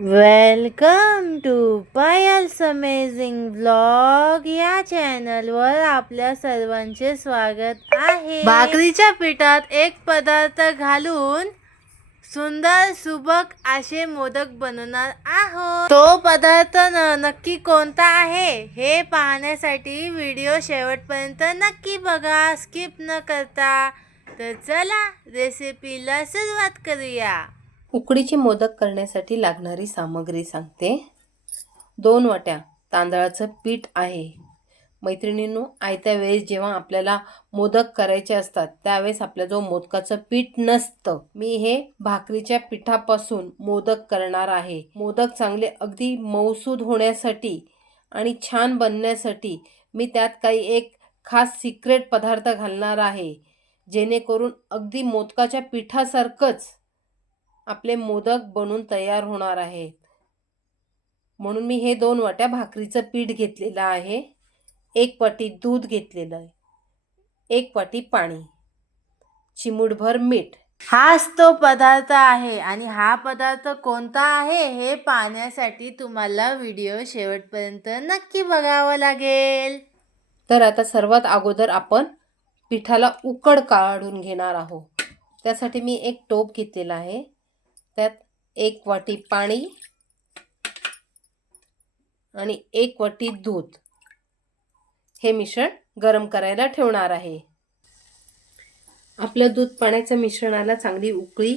Welcome to Payal's amazing vlog या चॅनलवर आपल्या सर्वांचे स्वागत आहे. भाकरीच्या पिठात एक पदार्थ घालून सुंदर सुबक असे मोदक बनवणार आहोत. तो पदार्थ नक्की कोणता आहे हे पाहण्यासाठी व्हिडिओ शेवटपर्यंत नक्की बघा, स्किप न करता. तर चला रेसिपीला सुरुवात करूया. उकडीचे मोदक करण्यासाठी लागणारी सामग्री सांगते. 2 वाट्या तांदळाचं पीठ आहे. मैत्रिणींनो, आयत्या वेळेस जेव्हा आपल्याला मोदक करायचे असतात त्यावेळेस आपल्याजवळ मोदकाचं पीठ नसतं. मी हे भाकरीच्या पिठापासून मोदक करणार आहे. मोदक चांगले अगदी मऊसूद होण्यासाठी आणि छान बनण्यासाठी मी त्यात काही एक खास सिक्रेट पदार्थ घालणार आहे, जेणेकरून अगदी मोदकाच्या पिठासारखंच आपले मोदक बनून तयार होणार आहेत. म्हणून मी हे 2 वाट्या भाकरीचं पीठ घेतलेलं आहे. 1 वाटी दूध घेतलेलं आहे. 1 वाटी पाणी, चिमूटभर मीठ. हाच तो पदार्थ आहे आणि हा पदार्थ कोणता आहे हे पाहण्यासाठी तुम्हाला व्हिडिओ शेवटपर्यंत नक्की बघावं लागेल. तर आता सर्वात अगोदर आपण पिठाला उकड काढून घेणार आहोत. त्यासाठी मी एक टोप घेतलेला आहे. त्यात 1 वाटी पाणी आणि 1 वाटी दूध हे मिश्रण गरम करायला ठेवणार आहे. आपलं दूध पाण्याच्या मिश्रणाला चांगली उकळी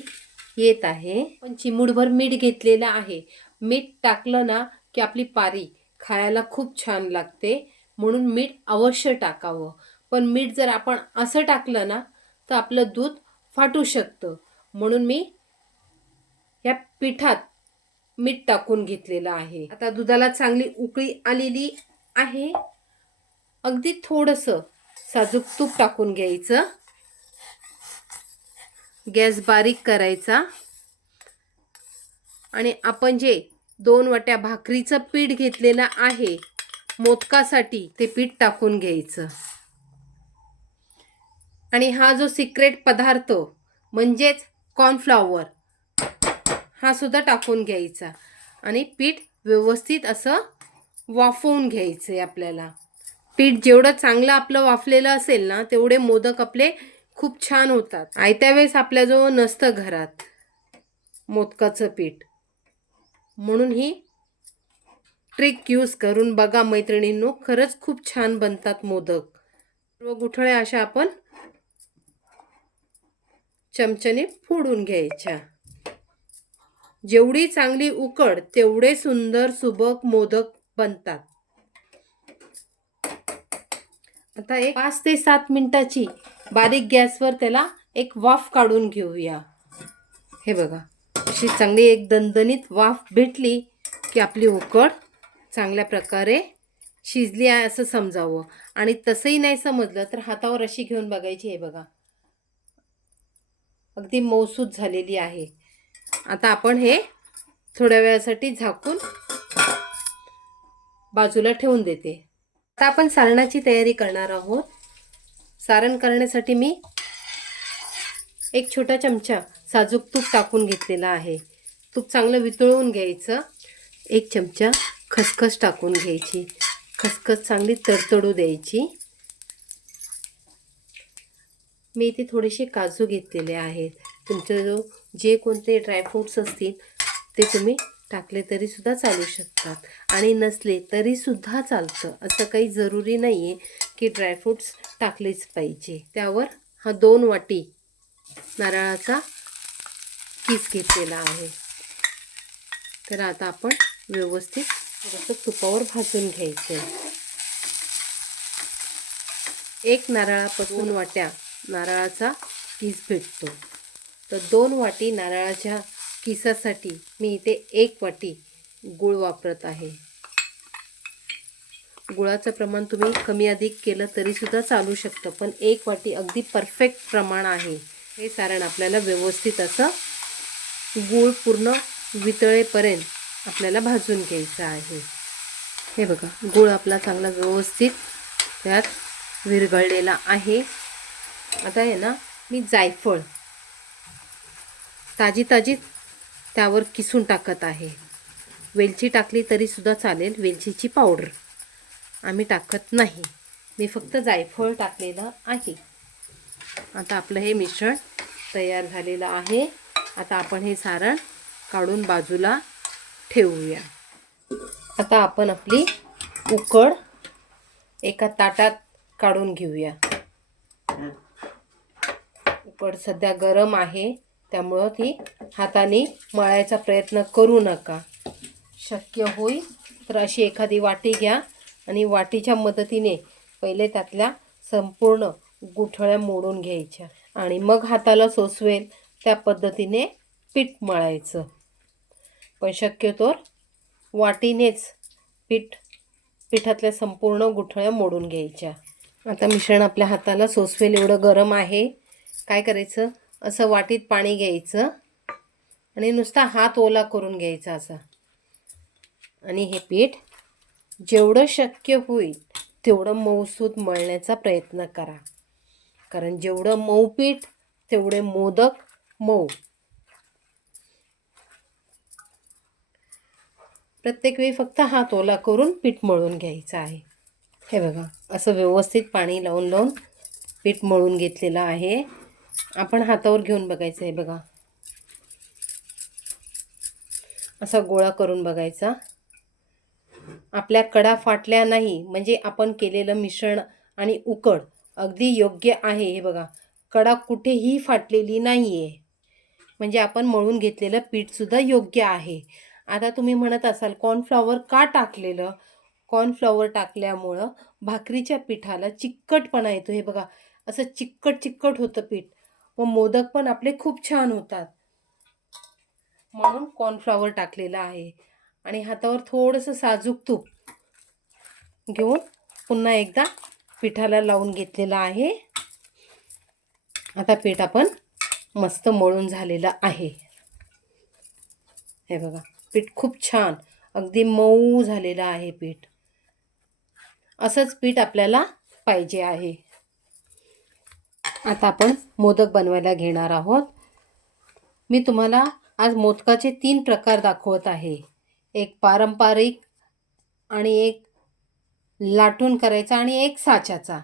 येत आहे. पण चिमूटभर मीठ घेतलेलं आहे. मीठ टाकलं ना की आपली पारी खायला खूप छान लागते, म्हणून मीठ अवश्य टाकावं. पण मीठ जर आपण असं टाकलं ना तर आपलं दूध फाटू शकतं, म्हणून मी या पिठात मीठ टाकून घेतलेलं आहे. आता दुधाला चांगली उकळी आलेली आहे. अगदी थोडंसं साजूक तूप टाकून घ्यायचं. गॅस बारीक करायचा आणि आपण जे 2 वाट्या भाकरीचं पीठ घेतलेलं आहे मोदकासाठी ते पीठ टाकून घ्यायचं. आणि हा जो सिक्रेट पदार्थ म्हणजेच कॉर्नफ्लॉवर हा सुद्धा टाकून घ्यायचा आणि पीठ व्यवस्थित असं वाफवून घ्यायचं आहे आपल्याला. पीठ जेवढं चांगलं आपलं वाफलेलं असेल ना तेवढे मोदक आपले खूप छान होतात. आयत्या वेळेस आपल्याजवळ नसतं घरात मोदकाचं पीठ, म्हणून ही ट्रिक यूज करून बघा मैत्रिणींनो, खरंच खूप छान बनतात मोदक. सर्व गुठळ्या अशा आपण चमच्याने फोडून घ्यायच्या. जेवढी चांगली उकड तेवढे सुंदर सुबक मोदक बनतात. आता एक 5 ते 7 मिनिटाची बारीक गॅसवर त्याला एक वाफ काढून घेऊया. हे बघा, अशी चांगली एक दणदणीत वाफ भेटली की आपली उकड चांगल्या प्रकारे शिजली आहे असं समजावं. आणि तसंही नाही समजलं तर हातावर अशी घेऊन बघायची. हे बघा, अगदी मऊसूद झालेली आहे. आता आपण हे थोड्या वेळासाठी झाकून बाजूला ठेवून देते. आता आपण सारणाची तयारी करणार आहोत. सारण करण्यासाठी मी एक छोटा चमचा साजूक तूप टाकून घेतलेला आहे. तूप चांगलं वितळवून घ्यायचं. 1 चमचा खसखस टाकून घ्यायची. खसखस चांगली तडतडू द्यायची. मी इथे थोडेसे काजू घेतलेले आहेत. तुमच्याजवळ जे कोणते ड्रायफ्रूट्स असतील ते तुम्ही टाकले तरी सुद्धा चालू शकतात आणि नसले तरी सुद्धा चालतं. असं काही जरुरी नाही आहे की ड्रायफ्रूट्स टाकलेच पाहिजे. त्यावर हा 2 वाटी नारळाचा किस घेतलेला आहे. तर आता आपण व्यवस्थित थोडंसं तुपावर भाजून घ्यायचं. 1 नारळापासून 2 वाट्या नारळाचा किस भेटतो. तर 2 वाटी नारळाच्या किसासाठी मी इथे 1 वाटी गूळ वापरत आहे. गुळाचं प्रमाण तुम्ही कमी अधिक केलं तरी सुद्धा चालू शकतं, पण 1 वाटी अगदी परफेक्ट प्रमाण आहे. हे सारण आपल्याला व्यवस्थित असं गूळ पूर्ण वितळेपर्यंत आपल्याला भाजून घ्यायचं आहे. हे बघा, गूळ आपला चांगला व्यवस्थित त्यात विरघळलेला आहे. आता आहे ना, मी जायफळ ताजी त्यावर किसून टाकत आहे. वेलची टाकली तरीसुद्धा चालेल, वेलचीची पावडर आम्ही टाकत नाही. मी फक्त जायफळ टाकलेलं आहे. आता आपलं हे मिश्रण तयार झालेलं आहे. आता आपण हे सारण काढून बाजूला ठेवूया. आता आपण आपली उकड एका ताटात काढून घेऊया. उकड सध्या गरम आहे, त्यामुळं ती हाताने मळायचा प्रयत्न करू नका. शक्य होईल तर अशी एखादी वाटी घ्या आणि वाटीच्या मदतीने पहिले त्यातल्या संपूर्ण गुठळ्या मोडून घ्यायच्या आणि मग हाताला सोसवेल त्या पद्धतीने पीठ मळायचं. पण शक्यतोवर वाटीनेच पिठातल्या संपूर्ण गुठळ्या मोडून घ्यायच्या. आता मिश्रण आपल्या हाताला सोसवेल एवढं गरम आहे. काय करायचं, असं वाटीत पाणी घ्यायचं आणि नुसता हात ओला करून घ्यायचा असा. आणि हे पीठ जेवढं शक्य होईल तेवढं मऊसूत मळण्याचा प्रयत्न करा. कारण जेवढं मऊ पीठ तेवढे मोदक मऊ. प्रत्येक वेळी फक्त हात ओला करून पीठ मळून घ्यायचं आहे. हे बघा, असं व्यवस्थित पाणी लावून लावून पीठ मळून घेतलेलं आहे. आपण हातावर घेऊन बघायचं आहे. बघा, असा गोळा करून बघायचा. आपल्या कडा फाटल्या नाही, म्हणजे आपण केलेलं मिश्रण आणि उकड अगदी योग्य आहे. हे बघा, कडा कुठेही फाटलेली नाही आहे, म्हणजे आपण मळून घेतलेलं पीठसुद्धा योग्य आहे. आता तुम्ही म्हणत असाल कॉर्नफ्लॉवर का टाकलेलं? कॉर्नफ्लॉवर टाकल्यामुळं भाकरीच्या पिठाला चिकटपणा येतो. हे बघा, असं चिकट चिकट होतं पीठ, व मोदक पण आपले खूप छान होतात. म्हणून कॉर्नफ्लॉवर टाकलेलं आहे. आणि हातावर थोडंसं साजूक तूप घेऊन पुन्हा एकदा पिठाला लावून घेतलेलं आहे. आता पीठ आपण मस्त मळून झालेलं आहे. हे बघा, पीठ खूप छान अगदी मऊ झालेलं आहे पीठ. असंच पीठ आपल्याला पाहिजे आहे. आता आपण मोदक बनवायला घेणार आहोत. मी तुम्हाला आज मोदकाचे 3 प्रकार दाखवत आहे. एक पारंपरिक आणि एक लाटून करायचा आणि एक साच्याचा.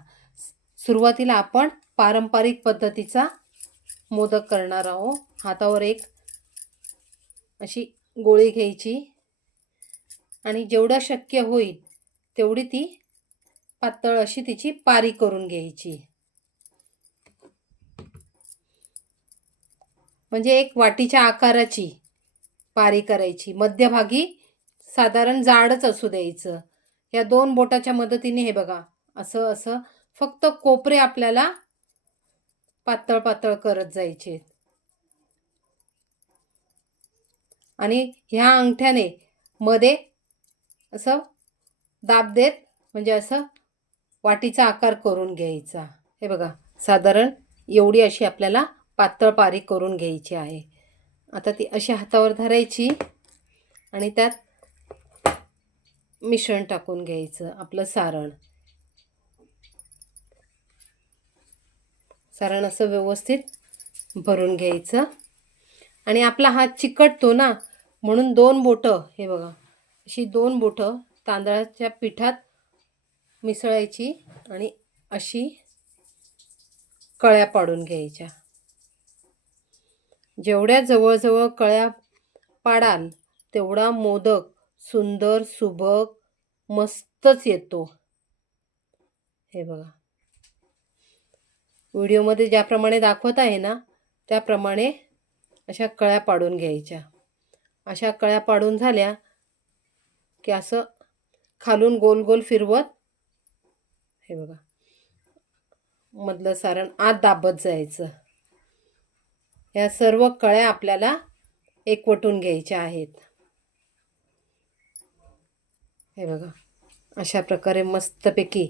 सुरुवातीला आपण पारंपरिक पद्धतीचा मोदक करणार आहोत. हातावर एक अशी गोळी घ्यायची आणि जेवढं शक्य होईल तेवढी ती पातळ अशी तिची पारी करून घ्यायची. म्हणजे एक वाटीच्या आकाराची पारी करायची. मध्यभागी साधारण जाडच असू द्यायचं. या 2 बोटाच्या मदतीने हे बघा, असं असं फक्त कोपरे आपल्याला पातळ पातळ करत जायचे. आणि ह्या अंगठ्याने मध्ये असं दाब देत, म्हणजे असं वाटीचा आकार करून घ्यायचा. हे बघा, साधारण एवढी अशी आपल्याला पातळ पारी करून घ्यायची आहे. आता ती अशी हातावर धरायची आणि त्यात मिश्रण टाकून घ्यायचं. आपलं सारण असं व्यवस्थित भरून घ्यायचं. आणि आपला हात चिकटतो ना, म्हणून 2 बोटं, हे बघा, अशी 2 बोटं तांदळाच्या पिठात मिसळायची आणि अशी कळ्या पाडून घ्यायच्या. जेवढ्या जवळजवळ कळ्या पाडाल तेवढा मोदक सुंदर सुबक मस्तच येतो. हे बघा, व्हिडिओमध्ये ज्याप्रमाणे दाखवत आहे ना त्याप्रमाणे अशा कळ्या पाडून घ्यायच्या. अशा कळ्या पाडून झाल्या की असं खालून गोल गोल फिरवत, हे बघा, मधलं सारण आत दाबत जायचं. या सर्व कळ्या आपल्याला एकवटून घ्यायच्या आहेत. हे बघा, अशा प्रकारे मस्तपैकी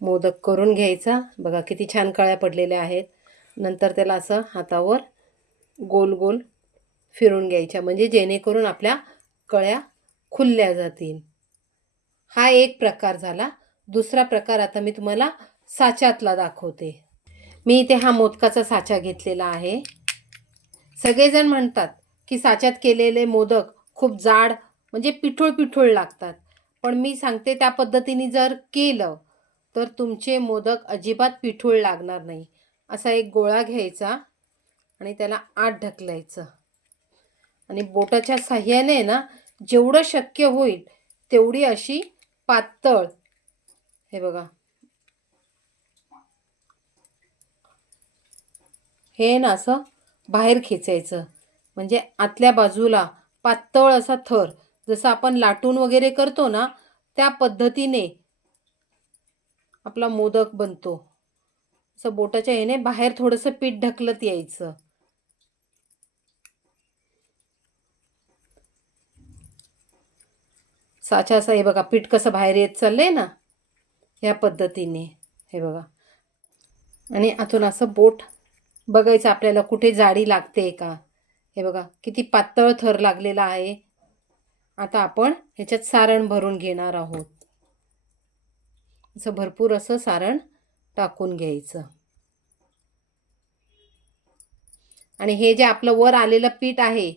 मोदक करून घ्यायचा. बघा किती छान कळ्या पडलेल्या आहेत. नंतर त्याला असं हातावर गोल गोल फिरून घ्यायच्या, म्हणजे जेणेकरून आपल्या कळ्या खुलल्या जातील. हा एक प्रकार झाला. दुसरा प्रकार आता मी तुम्हाला साच्यातला दाखवते. मी इथे हा मोदकाचा साचा घेतलेला आहे. सगळेजण म्हणतात की साच्यात केलेले मोदक खूप जाड म्हणजे पिठूळ पिठूळ लागतात. पण मी सांगते त्या पद्धतीने जर केलं तर तुमचे मोदक अजिबात पिठूळ लागणार नाही. असा एक गोळा घ्यायचा आणि त्याला आत ढकलायचं आणि बोटाच्या साह्याने ना जेवढं शक्य होईल तेवढी अशी पातळ, हे बघा, हे ना असं बाहेर खेचायचं. म्हणजे आतल्या बाजूला पातळ असा थर, जसं आपण लाटून वगैरे करतो ना त्या पद्धतीने आपला मोदक बनतो. असं बोटाच्या ह्याने बाहेर थोडंसं पीठ ढकलत यायचं. साचा असं, हे बघा पीठ कसं बाहेर येत चाललंय ना, ह्या पद्धतीने, हे बघा. आणि आतून असं बोट बघायचं आपल्याला कुठे जाडी लागते का. हे बघा किती पातळ थर लागलेला आहे. आता आपण ह्याच्यात सारण भरून घेणार आहोत. असं भरपूर असं सारण टाकून घ्यायचं आणि हे जे आपलं वर आलेलं पीठ आहे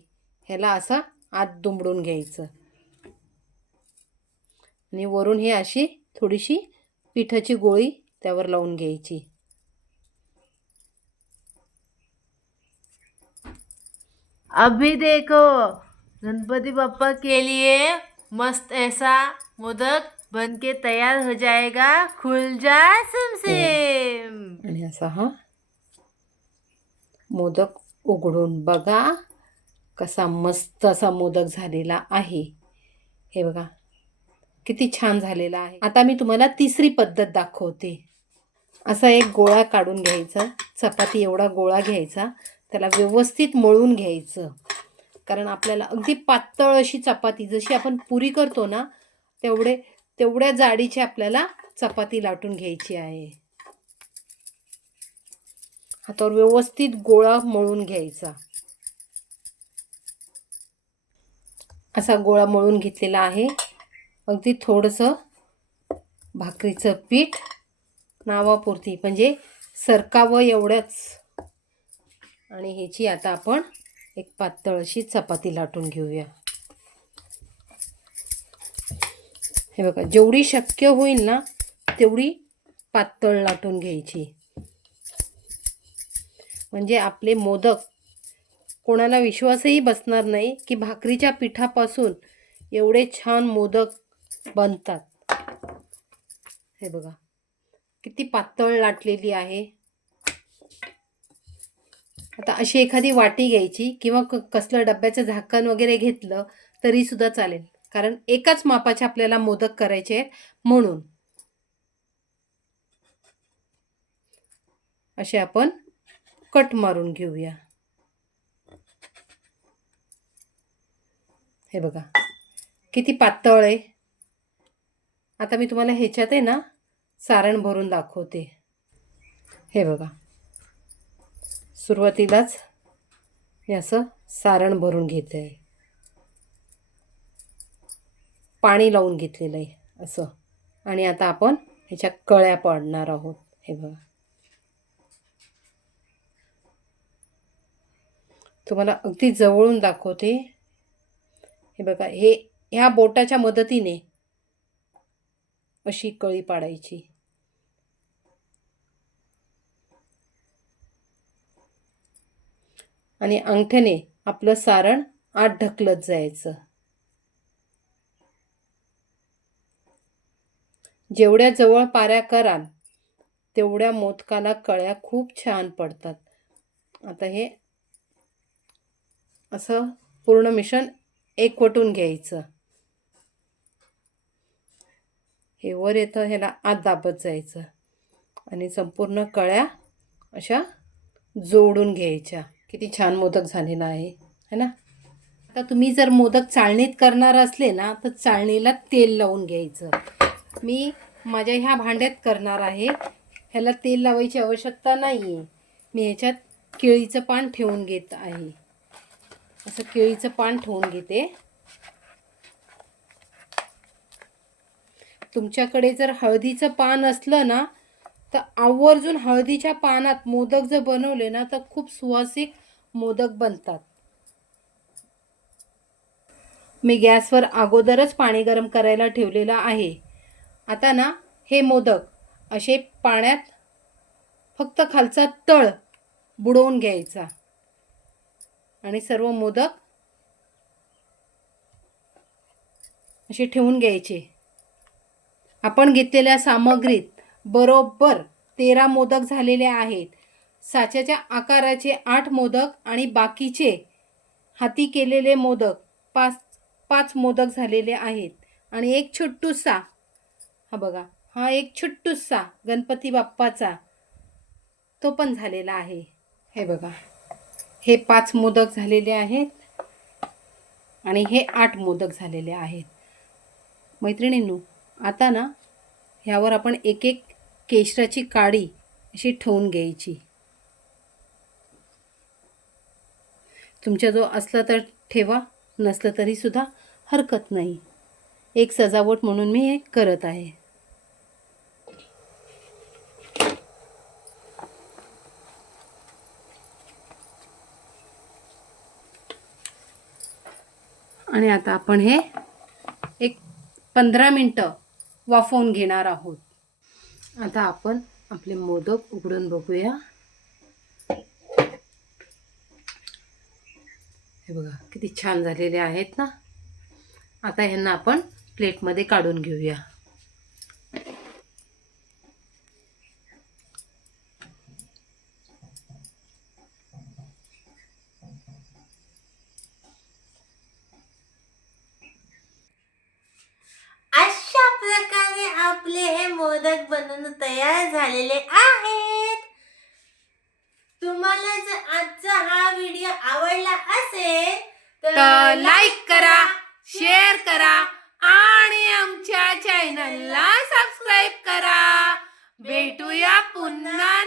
ह्याला असं आत दुमडून घ्यायचं आणि वरून हे अशी थोडीशी पिठाची गोळी त्यावर लावून घ्यायची. अभी देखो गणपति बप्पा के लिए मस्त ऐसा मोदक बन के तैयार हो जाएगा. खुल जा सिमसिम. आणि असा हा मोदक उघडून बघा कसा मस्त असा मोदक झालेला आहे. हे बघा किती छान झालेला आहे. आता मी तुम्हाला तिसरी पद्धत दाखवते. असा एक गोळा काढून घ्यायचा, चपाती एवढा गोळा घ्यायचा, त्याला व्यवस्थित मळून घ्यायचं. कारण आपल्याला अगदी पातळ अशी चपाती, जशी आपण पुरी करतो ना तेवढ्या जाडीची आपल्याला चपाती लाटून घ्यायची आहे. हातावर व्यवस्थित गोळा मळून घ्यायचा. असा गोळा मळून घेतलेला आहे. अगदी थोडंसं भाकरीचं पीठ नावापुरती, म्हणजे सरकावं एवढंच. आणि ह्याची आता आपण एक पातळ अशी चपाती लाटून घेऊया. हे बघा जेवढी शक्य होईल ना तेवढी पातळ लाटून घ्यायची. म्हणजे आपले मोदक कोणाला विश्वासही बसणार नाही की भाकरीच्या पिठापासून एवढे छान मोदक बनतात. हे बघा किती पातळ लाटलेली आहे. आता अशी एखादी वाटी घ्यायची किंवा कसलं डब्याचं झाकण वगैरे घेतलं तरी सुद्धा चालेल, कारण एकाच मापाचे आपल्याला मोदक करायचे आहेत म्हणून. असे आपण कट मारून घेऊया. हे बघा किती पातळ आहे. आता मी तुम्हाला ह्याच्यात आहे ना सारण भरून दाखवते. हे बघा सुरुवातीलाच हे असं सारण भरून घेते आहे. पाणी लावून घेतलेलं आहे असं. आणि आता आपण ह्याच्या कळ्या पाडणार आहोत. हे बघा तुम्हाला अगदी जवळून दाखवते. हे बघा ह्या बोटाच्या मदतीने अशी कळी पाडायची. आणि अंगठ्याने आपलं सारण आत ढकलत जायचं. जेवढ्या जवळ पाऱ्या कराल तेवढ्या मोदकाला कळ्या खूप छान पडतात. आता हे असं पूर्ण मिश्रण एकवटून घ्यायचं. हे वर येतं, ह्याला आत दाबत जायचं आणि संपूर्ण कळ्या अशा जोडून घ्यायच्या. किती छान मोदक झालेला आहे है ना. आता तुम्ही जर मोदक चाळणीत करणार असले ना तर चाळणीला तेल लावून घ्यायचं. मी माझ्या ह्या भांड्यात करणार आहे, ह्याला तेल लावायची आवश्यकता नाही आहे. मी ह्याच्यात केळीचं पान ठेवून घेत आहे. असं केळीचं पान ठेवून घेते. तुमच्याकडे जर हळदीचं पान असलं ना तर आवर्जून हळदीच्या पानात मोदक जर बनवले ना तर खूप सुवासिक मोदक बनतात. मी गॅसवर अगोदरच पाणी गरम करायला ठेवलेलं आहे. आता ना हे मोदक असे पाण्यात फक्त खालचा तळ बुडवून घ्यायचा आणि सर्व मोदक असे ठेवून घ्यायचे. आपण घेतलेल्या सामग्रीत बरोबर 13 मोदक झालेले आहेत. साच्याच्या आकाराचे 8 मोदक आणि बाकीचे हाती केलेले मोदक 5 मोदक झालेले आहेत. आणि एक छोटूसा, हा बघा, हा एक छोटूसा गणपती बाप्पाचा तो पण झालेला आहे. हे बघा, हे 5 मोदक झालेले आहेत आणि हे 8 मोदक झालेले आहेत. मैत्रिणींनो, आता ना ह्यावर आपण एक एक केशराची काडी अशी ठेवून घ्यायची. तुमच्याजवळ असलं तर ठेवा, नसलं तरी सुद्धा हरकत नाही. एक सजावट म्हणून मी हे करत आहे. आणि आता आपण हे एक 15 मिनटं वाफवून घेणार आहोत. आता आपण आपले मोदक उघडून बघूया. हे बघा किती छान झालेले आहेत ना. आता ह्यांना आपण प्लेटमध्ये काढून घेऊया. अशा प्रकारे आपले हे मोदक बनवून तयार झालेले आहेत. तुम्हाला जर आजचा हा व्हिडिओ आवडला असेल तर लाईक करा, शेअर करा आणि आमच्या चॅनलला सबस्क्राईब करा. भेटूया पुन्हा